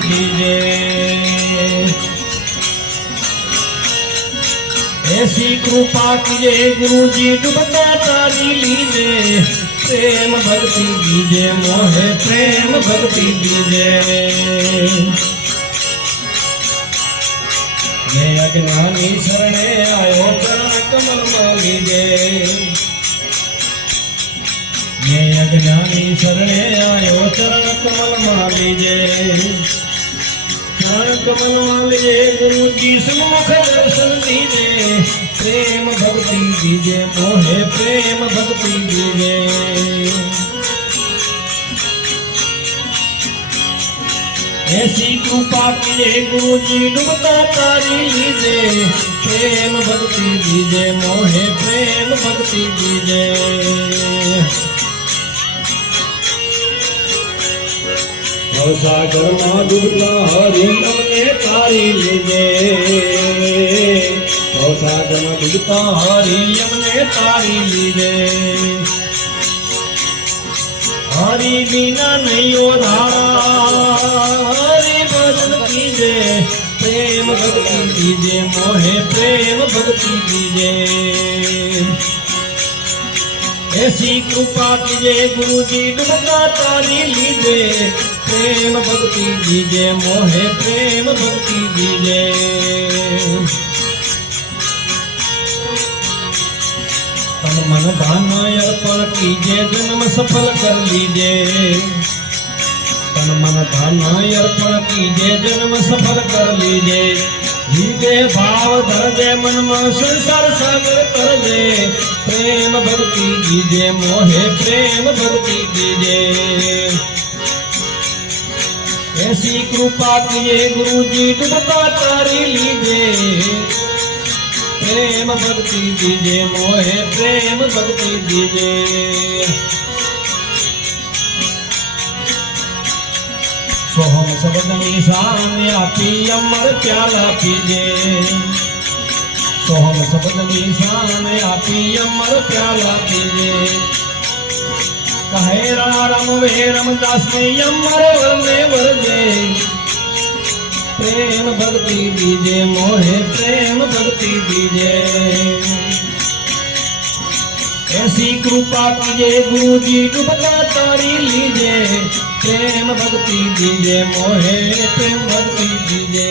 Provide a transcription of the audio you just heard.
दीजे। ऐसी कृपा कीजिए गुरु जी डूबता तारी लीजे। प्रेम भक्ति दीजे मोहे प्रेम भक्ति दीजे। मैं अज्ञानी शरणे आयो चरण कमल में लीजे। मैं अज्ञानी शरणे आयो चरण कमल में लीजे। चरण कमल में लीजे गुरु जी सुमुख दर्शन दीजे। प्रेम भक्ति दीजे मोहे प्रेम भक्ति दीजे। ऐसी कृपा कीजिए गुरु जी डूबता तारी लीजे। प्रेम भक्ति दीजे मोहे प्रेम भक्ति दीजे। सागर में डूबता हरि हमने तारी लीजे। सागर में डूबता हरि हमने तारी लीजे। हरि बिना नहीं उधारा हरि भजन कीजे। प्रेम भक्ति दीजे मोहे प्रेम भक्ति दीजे। ऐसी कृपा कीजिए गुरु जी डूबता तारी लीजे। प्रेम भक्ति दीजे मोहे प्रेम भक्ति दीजे। तन मन धन अर्पण कीजिए जन्म सफल कर लीजे। तन मन धन अर्पण कीजिए जन्म सफल कर लीजे। जीवे भाव धर दे मन में संसार सागर कर दे। प्रेम भक्ति दीजे मोहे प्रेम भक्ति दीजे। ऐसी कृपा कीजिए गुरु जी डूबता तारी लीजे। प्रेम भक्ति दीजे मोहे प्रेम भक्ति दीजे। सोहम शब्द निशान आपी अमर प्याला पीजे। सोहम शब्द निशान आपी अमर प्याला पीजे। कहे राम वे रामदास ने अमर वरने वरजे। प्रेम भक्ति दीजे मोहे प्रेम भक्ति दीजे। ऐसी कृपा कीजिए गुरु जी डूबता तारी लीजे। प्रेम भक्ति दीजे मोहे प्रेम भक्ति दीजे।